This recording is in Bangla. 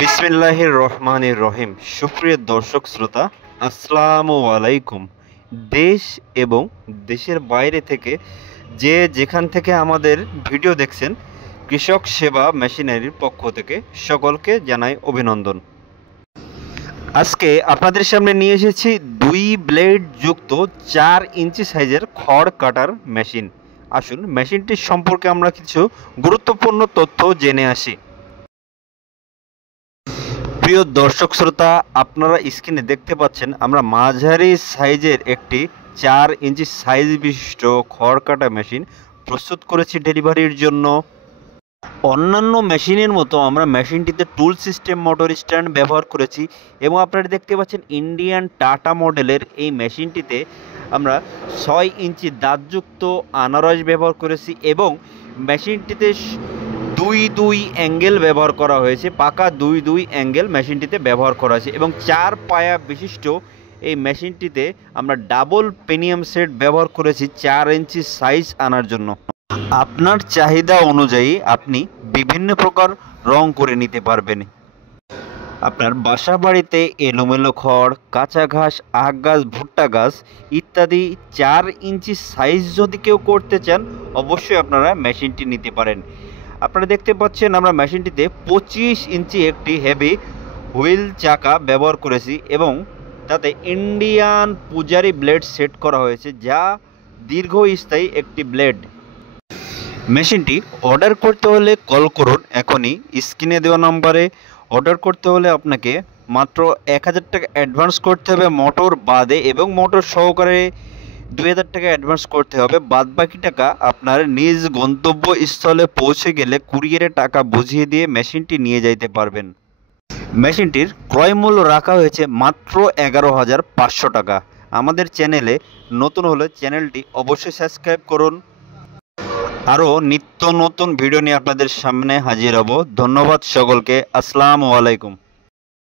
বিসমিল্লাহির রহমানির রহিম। সুপ্রিয় দর্শক শ্রোতা, আসসালামু আলাইকুম। দেশ এবং দেশের বাইরে থেকে যে যেখান থেকে আমাদের ভিডিও দেখছেন, কৃষক সেবা মেশিনারির পক্ষ থেকে সকলকে জানাই অভিনন্দন। আজকে আপনাদের সামনে নিয়ে এসেছি 2 ব্লেড যুক্ত 4 ইঞ্চি সাইজের খড় কাটার মেশিন। আসুন মেশিনটির সম্পর্কে আমরা কিছু গুরুত্বপূর্ণ তথ্য জেনে আসি। প্রিয় দর্শক শ্রোতা, আপনারা স্ক্রিনে দেখতে পাচ্ছেন আমরা মাঝারি সাইজের একটি 4 ইঞ্চি সাইজ বিশিষ্ট খড় কাটা মেশিন প্রস্তুত করেছি ডেলিভারির জন্য। অন্যান্য মেশিনের মতো আমরা মেশিনটিতে টুল সিস্টেম মোটর স্ট্যান্ড ব্যবহার করেছি এবং আপনারা দেখতে পাচ্ছেন ইন্ডিয়ান টাটা মডেলের এই মেশিনটিতে আমরা 6 ইঞ্চি দাঁতযুক্ত আনারস ব্যবহার করেছি এবং মেশিনটিতে 2 অ্যাঙ্গেল ব্যবহার করা হয়েছে। পাকা 2 অ্যাঙ্গেল মেশিনটিতে ব্যবহার করা হয়েছে এবং 4 পায়া বিশিষ্ট এই মেশিনটিতে আমরা ডাবল পেনিয়াম সেট ব্যবহার করেছি 4 ইঞ্চি সাইজ আনার জন্য। আপনার চাহিদা অনুযায়ী আপনি বিভিন্ন প্রকার রং করে নিতে পারবেন। আপনার বাসা বাড়িতে এলোমেলো খড়, কাঁচা ঘাস, আখ গাছ, ভুট্টা গাছ ইত্যাদি 4 ইঞ্চি সাইজ যদি কেউ করতে চান, অবশ্যই আপনারা মেশিনটি নিতে পারেন। আপনারা দেখতে পাচ্ছেন আমরা মেশিনটিতে 25 ইঞ্চি একটি হেভি হুইল চাকা ব্যবহার করেছি এবং তাতে ইন্ডিয়ান পূজারি ব্লেড সেট করা হয়েছে, যা দীর্ঘস্থায়ী একটি ব্লেড। মেশিনটি অর্ডার করতে হলে কল করুন এখনই স্ক্রিনে দেওয়া নম্বরে। অর্ডার করতে হলে আপনাকে মাত্র 1000 টাকা অ্যাডভান্স করতে হবে মোটর বাদে, এবং মোটর সহকারে 2000 টাকা অ্যাডভান্স করতে হবে। বাদ বাকি টাকা আপনার নিজ গন্তব্যস্থলে পৌঁছে গেলে কুরিয়ারে টাকা বুঝিয়ে দিয়ে মেশিনটি নিয়ে যাইতে পারবেন। মেশিনটির ক্রয় মূল্য রাখা হয়েছে মাত্র 11,500 টাকা। আমাদের চ্যানেলে নতুন হলে চ্যানেলটি অবশ্যই সাবস্ক্রাইব করুন। আরও নিত্য নতুন ভিডিও নিয়ে আপনাদের সামনে হাজির হব। ধন্যবাদ সকলকে। আসসালামু আলাইকুম।